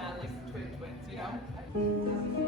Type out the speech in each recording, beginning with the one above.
and like twins, you know?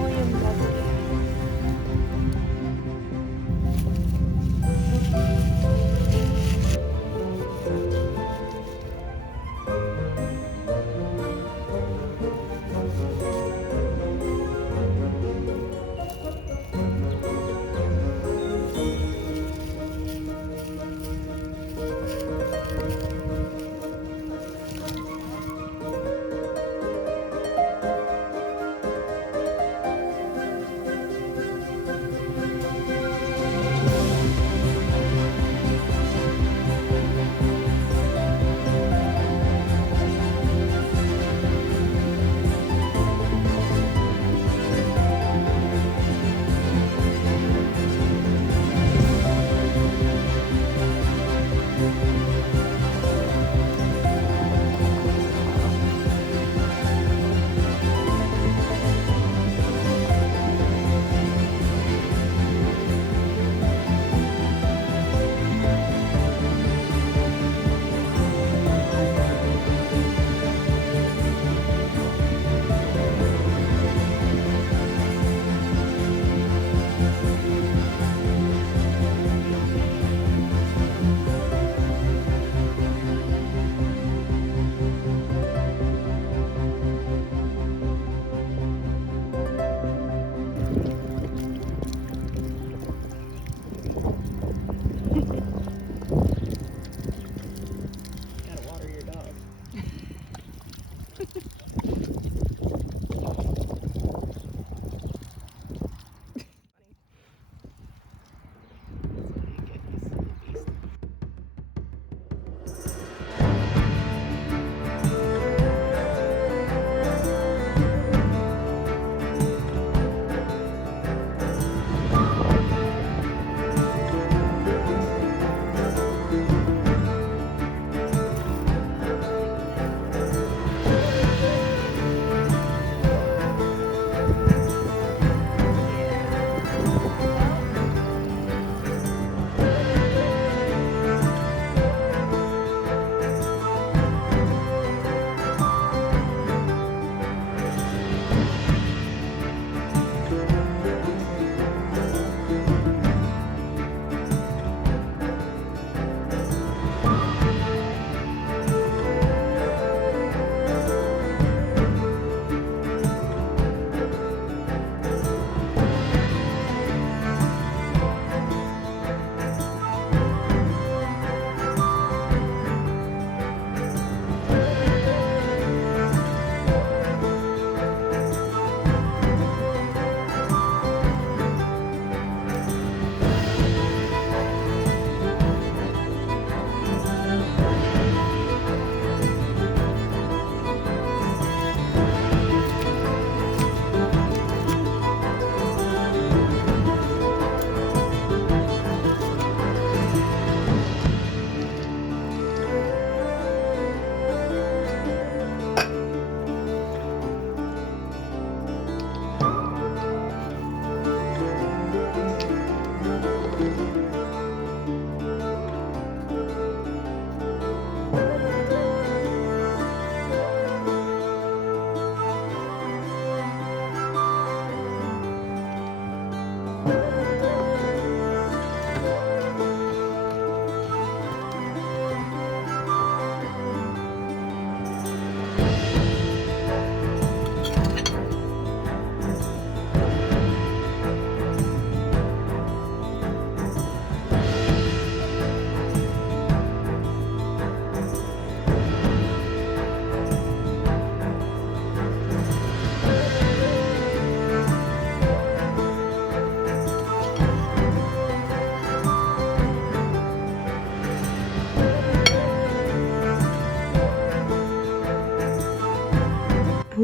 Italian medley.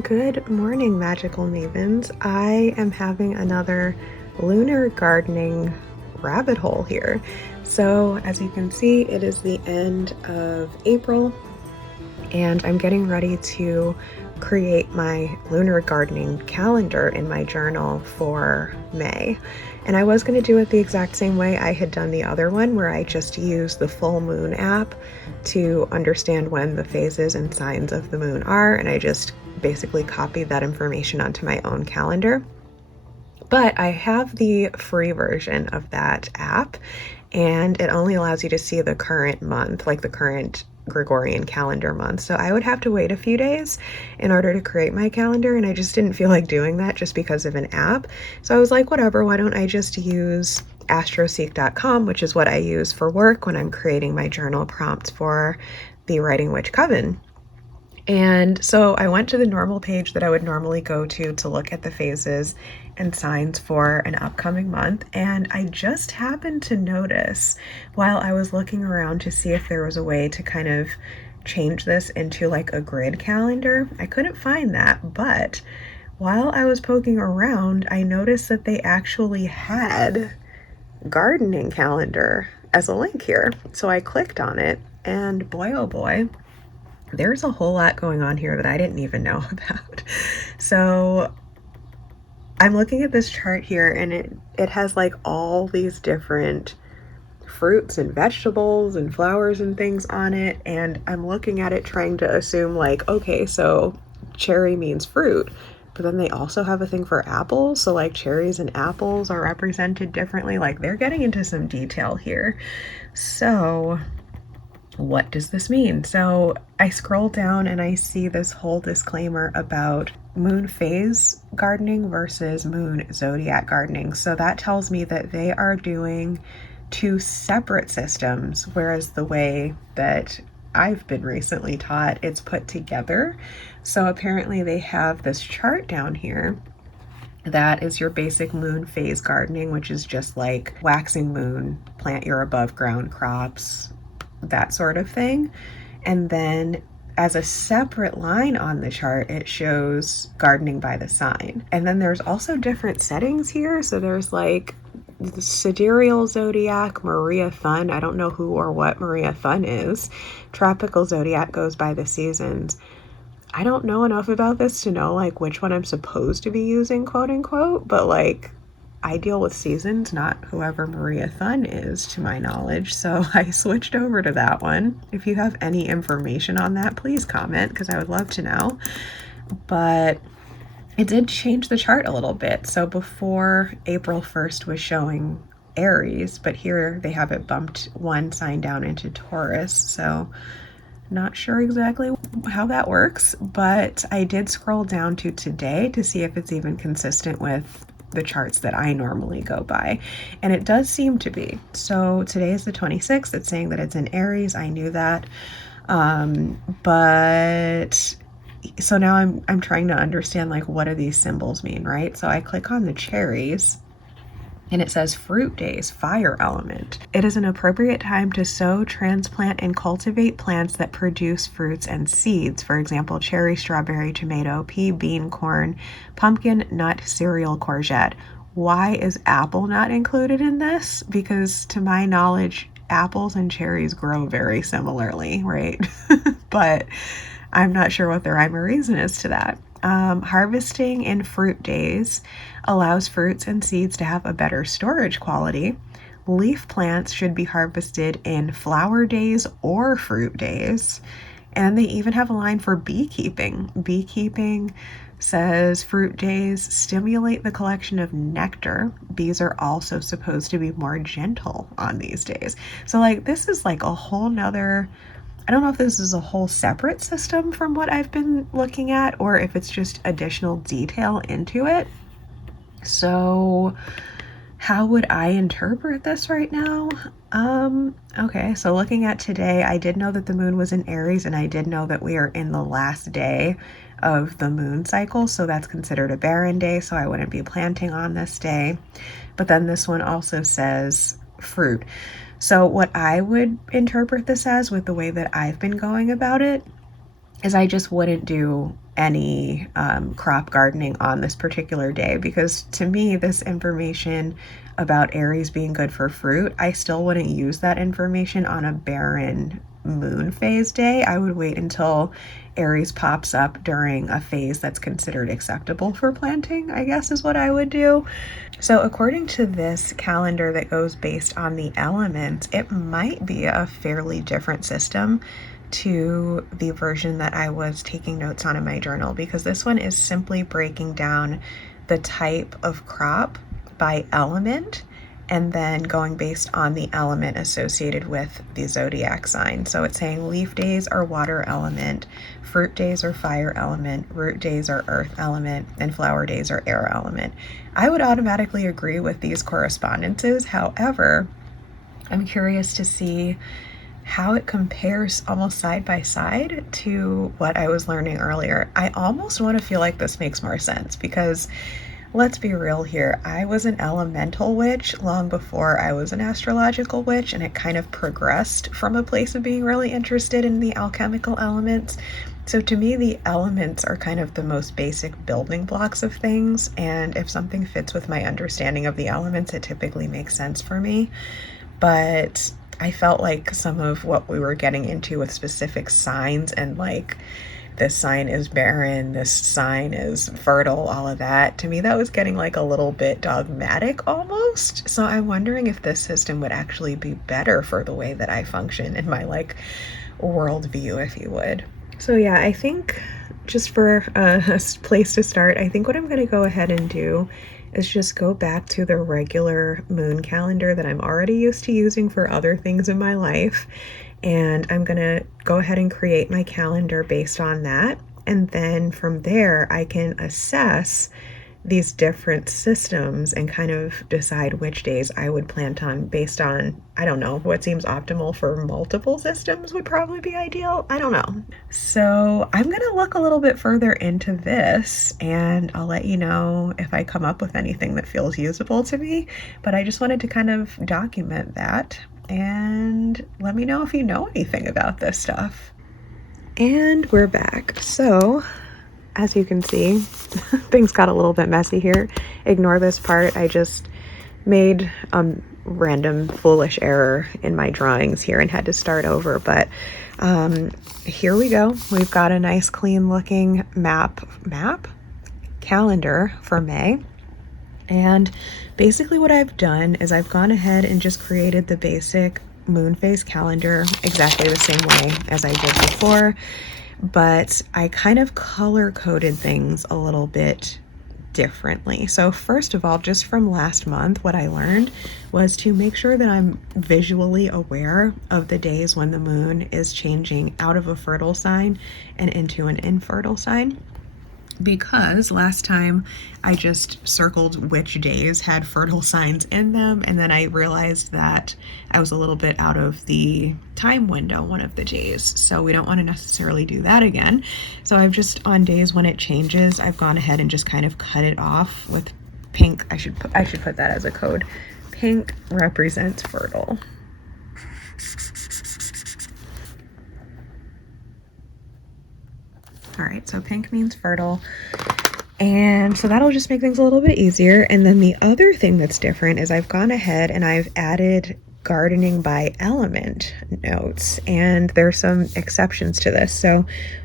Good morning, magical mavens. I am having another lunar gardening rabbit hole here. So as you can see, it is the end of April and I'm getting ready to create my lunar gardening calendar in my journal for May. And I was going to do it the exact same way I had done the other one, where I just used the full moon app to understand when the phases and signs of the moon are, and I just basically copied that information onto my own calendar. But I have the free version of that app, and it only allows you to see the current month, like the current Gregorian calendar month. So I would have to wait a few days in order to create my calendar, and I just didn't feel like doing that just because of an app. So I was like, whatever, why don't I just use astroseek.com, which is what I use for work when I'm creating my journal prompts for the Writing Witch Coven. And so I went to the normal page that I would normally go to look at the phases and signs for an upcoming month. And I just happened to notice while I was looking around to see if there was a way to kind of change this into like a grid calendar. I couldn't find that, but while I was poking around, I noticed that they actually had gardening calendar as a link here. So I clicked on it, and boy, oh boy, there's a whole lot going on here that I didn't even know about. So I'm looking at this chart here, and it has like all these different fruits and vegetables and flowers and things on it, and I'm looking at it trying to assume like, okay, so cherry means fruit, but then they also have a thing for apples, so like cherries and apples are represented differently. Like they're getting into some detail here. So what does this mean? So I scroll down and I see this whole disclaimer about moon phase gardening versus moon zodiac gardening. So that tells me that they are doing two separate systems, whereas the way that I've been recently taught, it's put together. So apparently they have this chart down here that is your basic moon phase gardening, which is just like waxing moon, plant your above ground crops, that sort of thing. And then as a separate line on the chart, it shows gardening by the sign. And then there's also different settings here. So there's like the sidereal zodiac, Maria Thun. I don't know who or what Maria Thun is. Tropical zodiac goes by the seasons. I don't know enough about this to know like which one I'm supposed to be using, quote unquote, but like I deal with seasons, not whoever Maria Thun is, to my knowledge. So I switched over to that one. If you have any information on that, please comment, because I would love to know. But it did change the chart a little bit. So before April 1st was showing Aries, but here they have it bumped one sign down into Taurus. So not sure exactly how that works, but I did scroll down to today to see if it's even consistent with the charts that I normally go by, and it does seem to be. So today is the 26th. It's saying that it's in Aries. I knew that, but so now I'm trying to understand like what do these symbols mean, right? So I click on the cherries, and it says fruit days, fire element. It is an appropriate time to sow, transplant, and cultivate plants that produce fruits and seeds. For example, cherry, strawberry, tomato, pea, bean, corn, pumpkin, nut, cereal, courgette. Why is apple not included in this? Because to my knowledge, apples and cherries grow very similarly, right? But I'm not sure what the rhyme or reason is to that. Harvesting in fruit days allows fruits and seeds to have a better storage quality. Leaf plants should be harvested in flower days or fruit days. And they even have a line for beekeeping. Beekeeping says fruit days stimulate the collection of nectar. Bees are also supposed to be more gentle on these days. So like this is like a whole nother, I don't know if this is a whole separate system from what I've been looking at, or if it's just additional detail into it. So how would I interpret this right now? Okay, so looking at today, I did know that the moon was in Aries, and I did know that we are in the last day of the moon cycle, so that's considered a barren day, so I wouldn't be planting on this day. But then this one also says fruit. So what I would interpret this as, with the way that I've been going about it, is I just wouldn't do any crop gardening on this particular day, because to me, this information about Aries being good for fruit, I still wouldn't use that information on a barren moon phase day. I would wait until Aries pops up during a phase that's considered acceptable for planting, I guess is what I would do. So according to this calendar that goes based on the elements, it might be a fairly different system to the version that I was taking notes on in my journal, because this one is simply breaking down the type of crop by element, and then going based on the element associated with the zodiac sign. So it's saying leaf days are water element, fruit days are fire element, root days are earth element, and flower days are air element. I would automatically agree with these correspondences. However, I'm curious to see how it compares almost side by side to what I was learning earlier. I almost want to feel like this makes more sense because let's be real here. I was an elemental witch long before I was an astrological witch, and it kind of progressed from a place of being really interested in the alchemical elements. So to me, the elements are kind of the most basic building blocks of things, and if something fits with my understanding of the elements, it typically makes sense for me. But I felt like some of what we were getting into with specific signs and like this sign is barren, this sign is fertile, all of that, to me that was getting like a little bit dogmatic almost. So I'm wondering if this system would actually be better for the way that I function in my like worldview, if you would. So yeah, I think just for a place to start, I think what I'm going to go ahead and do is just go back to the regular moon calendar that I'm already used to using for other things in my life. And I'm going to go ahead and create my calendar based on that. And then from there, I can assess these different systems and kind of decide which days I would plant on based on, I don't know, what seems optimal for multiple systems would probably be ideal. I don't know. So I'm going to look a little bit further into this and I'll let you know if I come up with anything that feels usable to me. But I just wanted to kind of document that and let me know if you know anything about this stuff. And we're back. So as you can see, things got a little bit messy here. Ignore this part. I just made a random foolish error in my drawings here and had to start over. But here we go. We've got a nice clean looking calendar for May. And basically what I've done is I've gone ahead and just created the basic moon phase calendar exactly the same way as I did before. But I kind of color coded things a little bit differently. So first of all, just from last month, what I learned was to make sure that I'm visually aware of the days when the moon is changing out of a fertile sign and into an infertile sign. Because last time I just circled which days had fertile signs in them, and then I realized that I was a little bit out of the time window one of the days, so we don't want to necessarily do that again. So I've just, on days when it changes, I've gone ahead and just kind of cut it off with pink. I should put that as a code. Pink represents fertile. All right, so pink means fertile. And so that'll just make things a little bit easier. And then the other thing that's different is I've gone ahead and I've added gardening by element notes. And there's some exceptions to this. So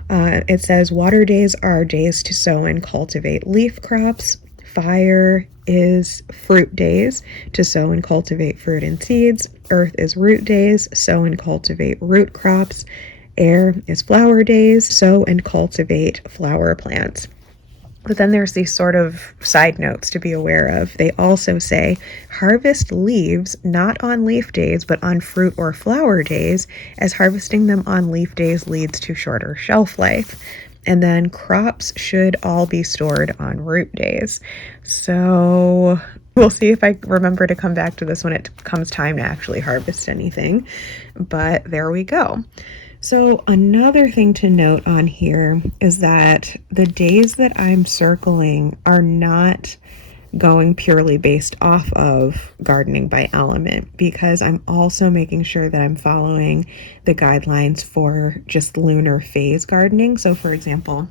it says water days are days to sow and cultivate leaf crops. Fire is fruit days, to sow and cultivate fruit and seeds. Earth is root days, sow and cultivate root crops. Air is flower days, sow and cultivate flower plants. But then there's these sort of side notes to be aware of. They also say harvest leaves not on leaf days, but on fruit or flower days, as harvesting them on leaf days leads to shorter shelf life. And then crops should all be stored on root days. So we'll see if I remember to come back to this when it comes time to actually harvest anything. But there we go. So another thing to note on here is that the days that I'm circling are not going purely based off of gardening by element, because I'm also making sure that I'm following the guidelines for just lunar phase gardening. So for example,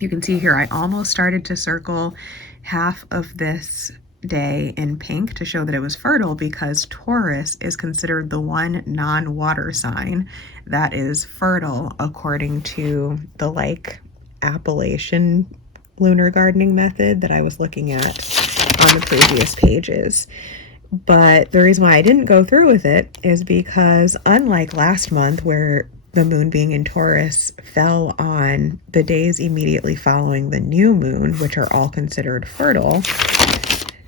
you can see here I almost started to circle half of this day in pink to show that it was fertile, because Taurus is considered the one non-water sign that is fertile according to the like Appalachian lunar gardening method that I was looking at on the previous pages. But the reason why I didn't go through with it is because unlike last month where the moon being in Taurus fell on the days immediately following the new moon, which are all considered fertile,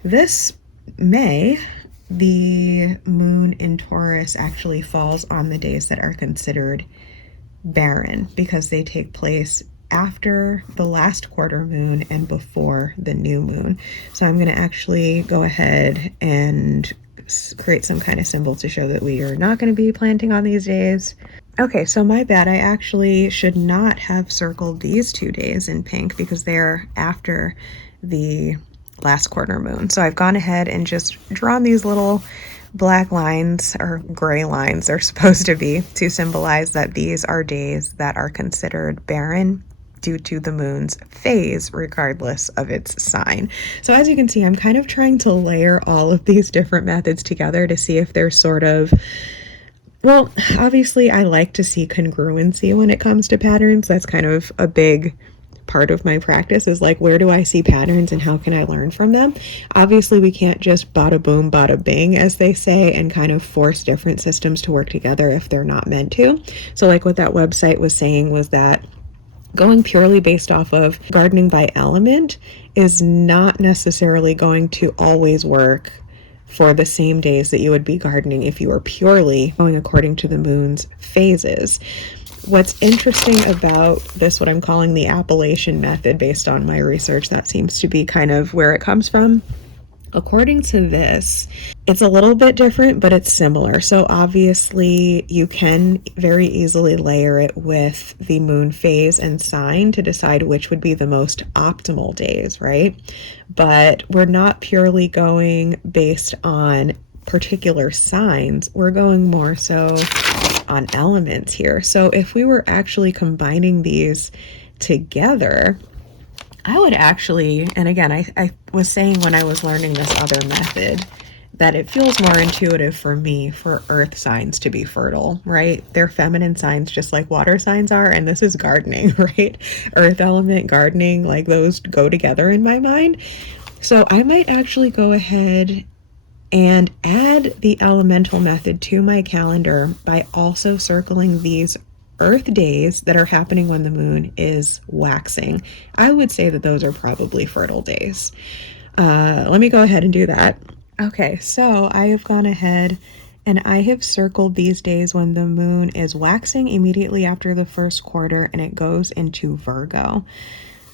this May, the moon in Taurus actually falls on the days that are considered barren because they take place after the last quarter moon and before the new moon. So I'm going to actually go ahead and create some kind of symbol to show that we are not going to be planting on these days. Okay, so my bad. I actually should not have circled these 2 days in pink because they're after the last quarter moon. So I've gone ahead and just drawn these little black lines, or gray lines they're supposed to be, to symbolize that these are days that are considered barren due to the moon's phase, regardless of its sign. So as you can see, I'm kind of trying to layer all of these different methods together to see if there's sort of, well, obviously I like to see congruency when it comes to patterns. That's kind of a big part of my practice, is like, where do I see patterns and how can I learn from them? Obviously, we can't just bada boom, bada bing, as they say, and kind of force different systems to work together if they're not meant to. So like what that website was saying was that going purely based off of gardening by element is not necessarily going to always work for the same days that you would be gardening if you were purely going according to the moon's phases. What's interesting about this, what I'm calling the appellation method, based on my research, that seems to be kind of where it comes from. According to this, it's a little bit different, but it's similar. So obviously you can very easily layer it with the moon phase and sign to decide which would be the most optimal days, right? But we're not purely going based on particular signs. We're going more so on elements here. So if we were actually combining these together, I would actually, and again, I was saying when I was learning this other method that it feels more intuitive for me for earth signs to be fertile, right? They're feminine signs just like water signs are, and this is gardening, right? Earth element, gardening, like those go together in my mind. So I might actually go ahead and add the elemental method to my calendar by also circling these earth days that are happening when the moon is waxing. I would say that those are probably fertile days. Let me go ahead and do that. Okay, so I have gone ahead and I have circled these days when the moon is waxing immediately after the first quarter and it goes into Virgo.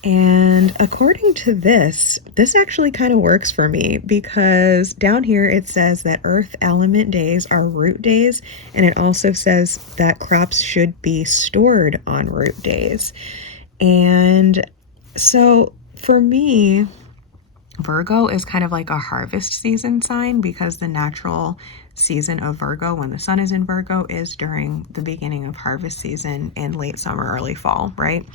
And according to this actually kind of works for me, because down here it says that earth element days are root days, and it also says that crops should be stored on root days. And so for me, Virgo is kind of like a harvest season sign, because the natural season of Virgo, when the sun is in Virgo, is during the beginning of harvest season in late summer, early fall, right?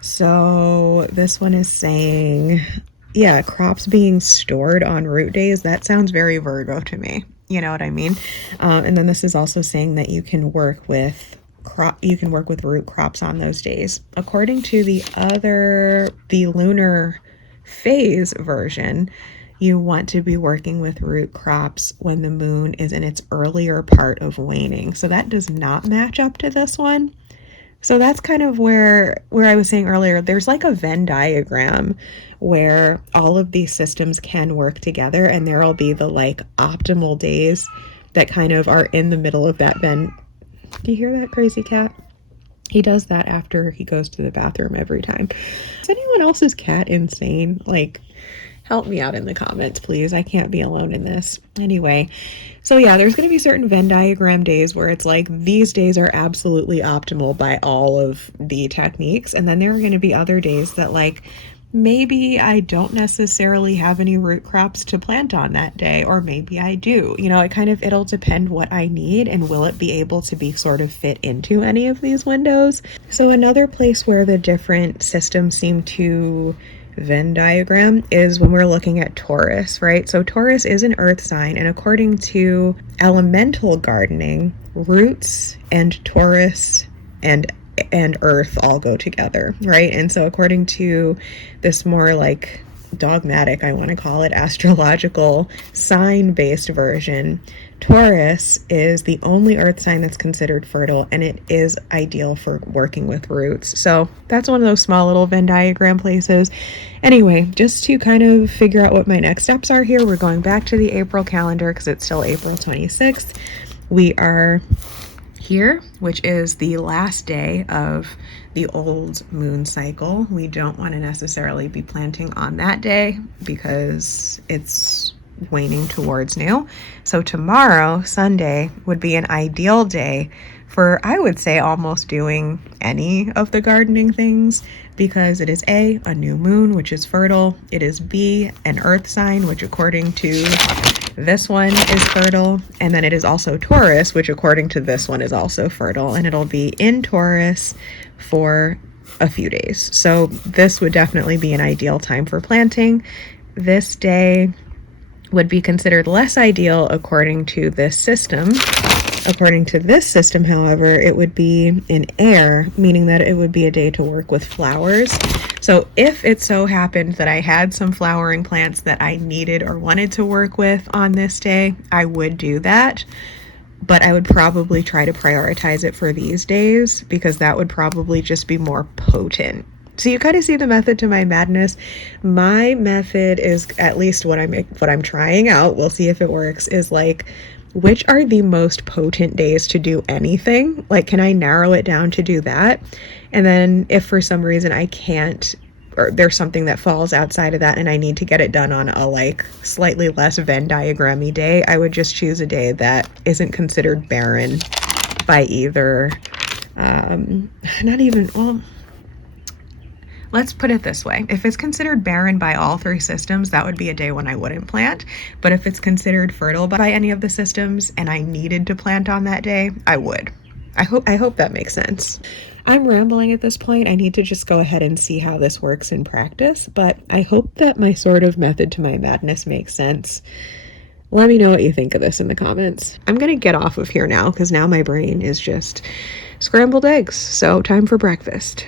So this one is saying, yeah, crops being stored on root days. That sounds very Virgo to me. You know what I mean? And then this is also saying that you can work with root crops on those days. According to the lunar phase version, you want to be working with root crops when the moon is in its earlier part of waning. So that does not match up to this one. So that's kind of where I was saying earlier, there's like a Venn diagram where all of these systems can work together, and there'll be the like optimal days that kind of are in the middle of that Venn. Do you hear that crazy cat? He does that after he goes to the bathroom every time. Is anyone else's cat insane? Like, help me out in the comments, please. I can't be alone in this. Anyway, so yeah, there's going to be certain Venn diagram days where it's like these days are absolutely optimal by all of the techniques. And then there are going to be other days that like maybe I don't necessarily have any root crops to plant on that day, or maybe I do. You know, it'll depend what I need and will it be able to be sort of fit into any of these windows. So another place where the different systems seem to Venn diagram is when we're looking at Taurus, right? So Taurus is an earth sign, and according to elemental gardening, roots and Taurus and earth all go together, right? And so according to this more like dogmatic, I want to call it, astrological sign-based version, Taurus is the only earth sign that's considered fertile, and it is ideal for working with roots. So that's one of those small little Venn diagram places. Anyway, just to kind of figure out what my next steps are here, we're going back to the April calendar because it's still April 26th. We are here, which is the last day of the old moon cycle. We don't want to necessarily be planting on that day because it's waning towards new. So tomorrow, Sunday, would be an ideal day for, I would say, almost doing any of the gardening things, because it is A, a new moon, which is fertile. It is B, an earth sign, which according to this one is fertile. And then it is also Taurus, which according to this one is also fertile. And it'll be in Taurus for a few days. So this would definitely be an ideal time for planting. This day would be considered less ideal according to this system. According to this system, however, it would be in air, meaning that it would be a day to work with flowers. So if it so happened that I had some flowering plants that I needed or wanted to work with on this day, I would do that. But I would probably try to prioritize it for these days because that would probably just be more potent. So you kind of see the method to my madness. My method is, at least what I'm trying out, we'll see if it works, is like, which are the most potent days to do anything? Like, can I narrow it down to do that? And then if for some reason I can't, or there's something that falls outside of that and I need to get it done on a like slightly less Venn diagrammy day, I would just choose a day that isn't considered barren by either, not even, well, let's put it this way. If it's considered barren by all three systems, that would be a day when I wouldn't plant. But if it's considered fertile by any of the systems and I needed to plant on that day, I would. I hope that makes sense. I'm rambling at this point. I need to just go ahead and see how this works in practice, but I hope that my sort of method to my madness makes sense. Let me know what you think of this in the comments. I'm gonna get off of here now because now my brain is just scrambled eggs. So time for breakfast.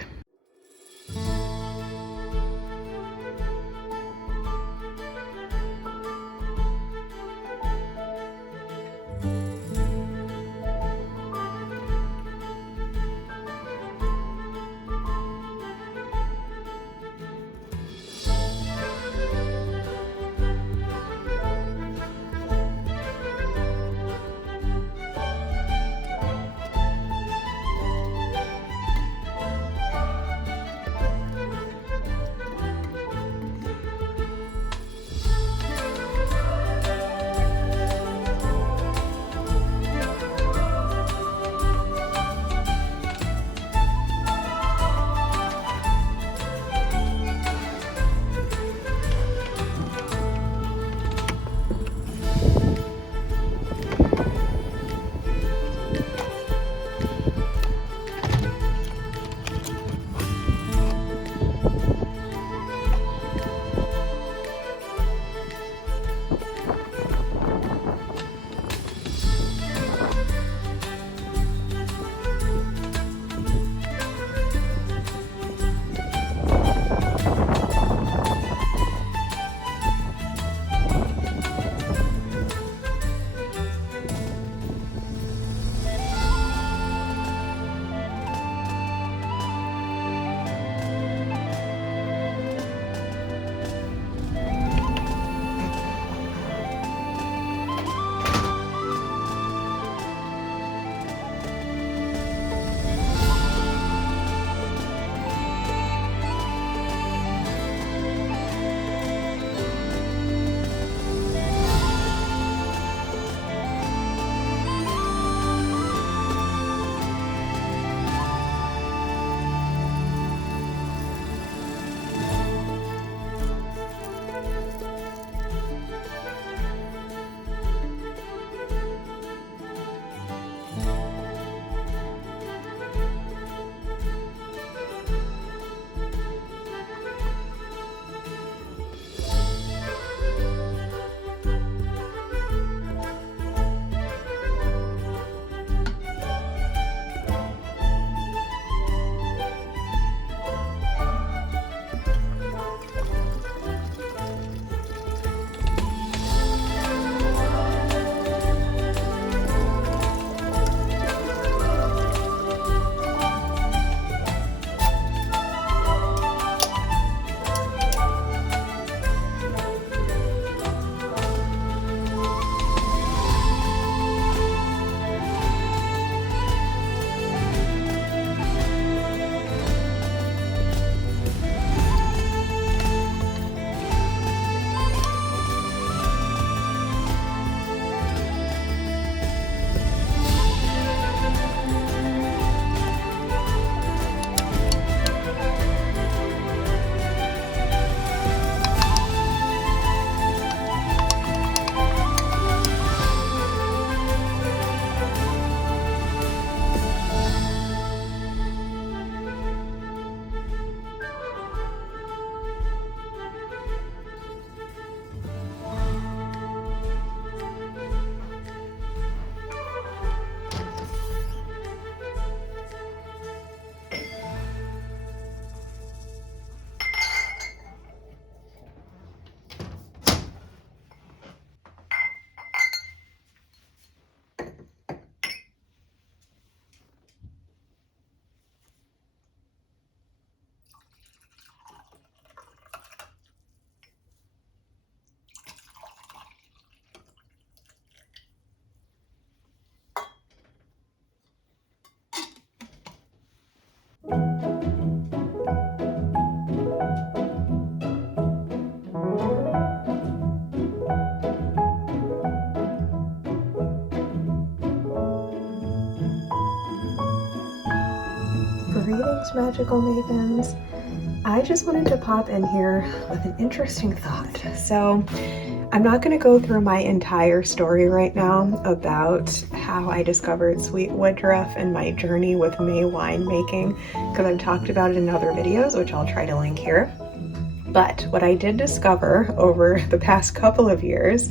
Greetings, magical mavens. I just wanted to pop in here with an interesting thought. So I'm not going to go through my entire story right now about how I discovered sweet woodruff and my journey with May wine making, because I've talked about it in other videos, which I'll try to link here. But what I did discover over the past couple of years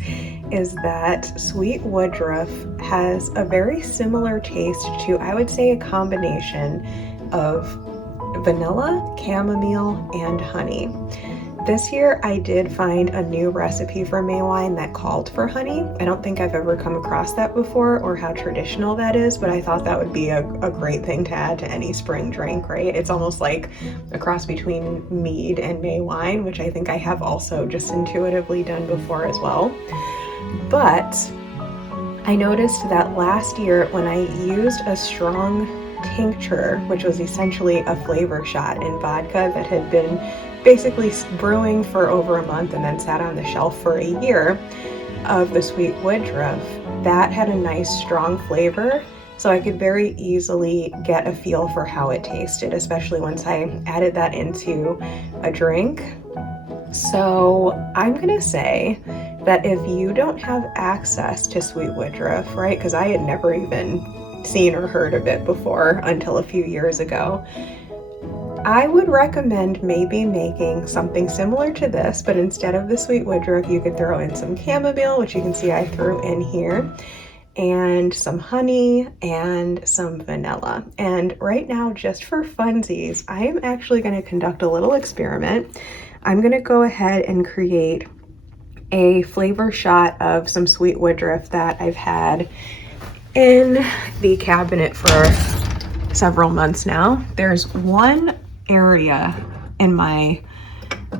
is that sweet woodruff has a very similar taste to, I would say, a combination of vanilla, chamomile, and honey. This year I did find a new recipe for May wine that called for honey. I don't think I've ever come across that before or how traditional that is, but I thought that would be a great thing to add to any spring drink, right? It's almost like a cross between mead and May wine, which I think I have also just intuitively done before as well. But I noticed that last year when I used a strong tincture, which was essentially a flavor shot in vodka that had been basically brewing for over a month and then sat on the shelf for a year, of the sweet woodruff, that had a nice strong flavor. So I could very easily get a feel for how it tasted, especially once I added that into a drink. So I'm gonna say that if you don't have access to sweet woodruff, right, because I had never even seen or heard of it before until a few years ago, I would recommend maybe making something similar to this, but instead of the sweet woodruff, you could throw in some chamomile, which you can see I threw in here, and some honey and some vanilla. And right now, just for funsies, I am actually going to conduct a little experiment. I'm going to go ahead and create a flavor shot of some sweet woodruff that I've had in the cabinet for several months now. There's one area in my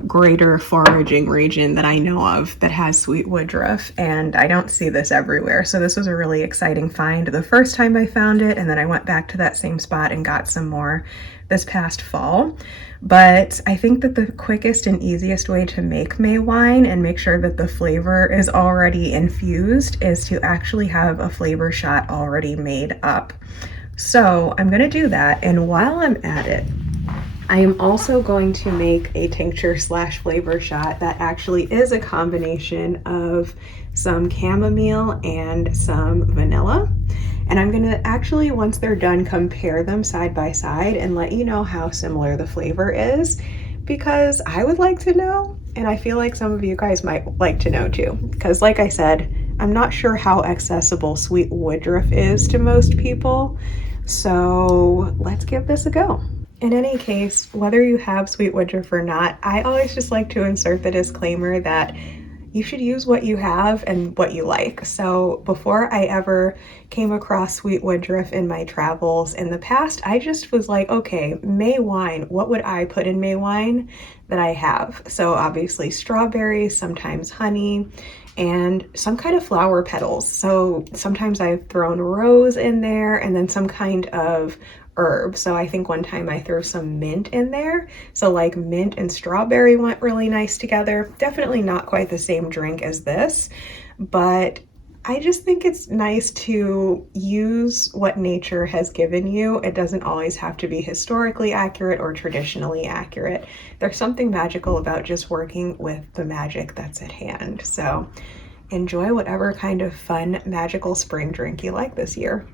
greater foraging region that I know of that has sweet woodruff, and I don't see this everywhere. So this was a really exciting find the first time I found it, and then I went back to that same spot and got some more this past fall. But I think that the quickest and easiest way to make May wine and make sure that the flavor is already infused is to actually have a flavor shot already made up. So I'm going to do that, and while I'm at it, I am also going to make a tincture slash flavor shot that actually is a combination of some chamomile and some vanilla. And I'm gonna actually, once they're done, compare them side by side and let you know how similar the flavor is, because I would like to know, and I feel like some of you guys might like to know too. Because like I said, I'm not sure how accessible sweet woodruff is to most people. So let's give this a go. In any case, whether you have sweet woodruff or not, I always just like to insert the disclaimer that you should use what you have and what you like. So before I ever came across sweet woodruff in my travels in the past, I just was like, okay, May wine, what would I put in May wine that I have? So obviously strawberries, sometimes honey, and some kind of flower petals. So sometimes I've thrown rose in there and then some kind of herb. So I think one time I threw some mint in there. So like mint and strawberry went really nice together. Definitely not quite the same drink as this, but I just think it's nice to use what nature has given you. It doesn't always have to be historically accurate or traditionally accurate. There's something magical about just working with the magic that's at hand. So enjoy whatever kind of fun, magical spring drink you like this year.